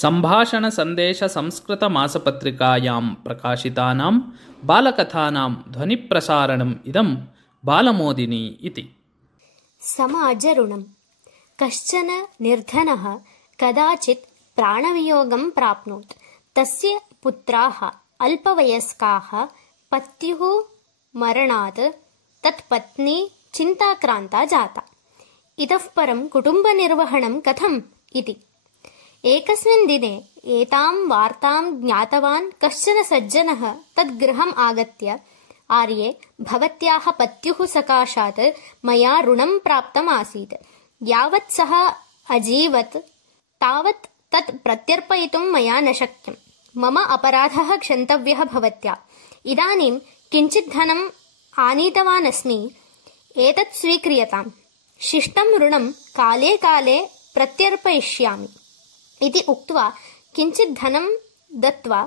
सम्भाषणसन्देशसंस्कृतमासपत्रिकायां प्रकाशितानां बालकथानां ध्वनिप्रसारणम् इदं बालमोदिनी इति। समाजऋणम्। कश्चन निर्धनः कदाचित् प्राणवियोगं प्राप्नोत्। तस्य पुत्राः अल्पवयस्काः। पत्युः मरणात् तत्पत्नी चिन्ताक्रान्ता जाता। इतः परं कुटुम्बनिर्वहणं कथम् इति। एकस्मिन् दिने एतां वार्तां ज्ञातवान् कश्चन सज्जनः तद्गृहम् आगत्य, आर्ये, भवत्याः पत्युः सकाशात् मया ऋणं प्राप्तम् आसीत्। यावत् सः अजीवत् तावत् तत् प्रत्यर्पयितुं मया न शक्यम्। मम अपराधः क्षन्तव्यः भवत्या। इदानीं किञ्चित् धनम् आनीतवान् अस्मि, एतत् स्वीक्रियताम्। शिष्टं ऋणं काले काले प्रत्यर्पयिष्यामि इति उक्त्वा किञ्चित् धनं दत्त्वा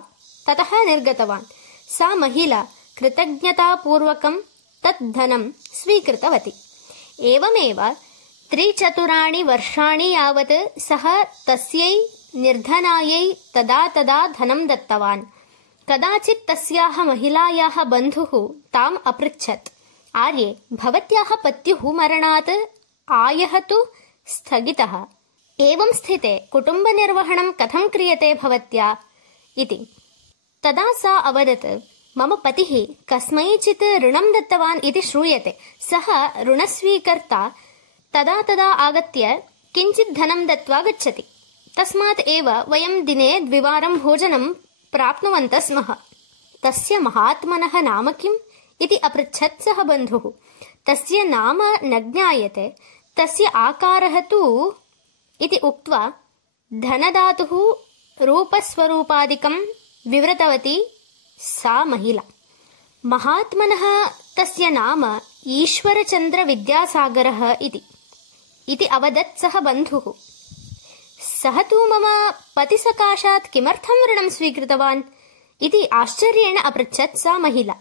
ततः निर्गतवान्। सा महिला कृतज्ञतापूर्वकं तत् धनं स्वीकृतवती। एवमेव 3-4 वर्षाणि यावत् सः तस्यै निर्धनायै तदा तदा धनं दत्तवान्। कदाचित् तस्याः महिलायाः बन्धुः ताम् अपृच्छत्, आर्ये, भवत्याः पत्युः मरणात् आयः तु स्थगितः। एवं स्थिते कुटुम्बनिर्वहणं कथं क्रियते भवत्या इति। तदा सा अवदत्, मम पतिः कस्मैचित् ऋणं दत्तवान् इति श्रूयते। सः ऋणस्वीकर्ता तदा तदा आगत्य किञ्चित् धनं दत्त्वा गच्छति। तस्मात् एव वयं दिने 2 वारं भोजनं प्राप्नुवन्तः स्मः। तस्य महात्मनः नाम किम् इति अपृच्छत् सः बन्धुः। तस्य नाम न ज्ञायते, तस्य आकारः तु इति उक्त्वा धनदातुः रूपस्वरूपादिकं विवृतवती सा महिला। महात्मनः तस्य नाम ईश्वरचन्द्रविद्यासागरः इति अवदत् सः बन्धुः। सः तु मम पतिसकाशात् किमर्थं ऋणं स्वीकृतवान् इति आश्चर्येण अपृच्छत् सा महिला।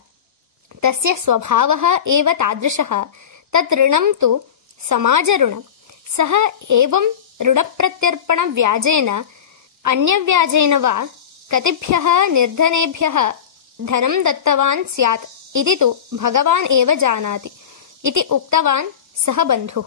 तस्य स्वभावः एव तादृशः। तत् ऋणं तु समाजऋणम्। सः एवं ऋणप्रत्यर्पणव्याजेन अन्यव्याजेन वा कतिभ्यः निर्धनेभ्यः धनं दत्तवान् स्यात् इति तु भगवान् एव जानाति इति उक्तवान् सः बन्धुः।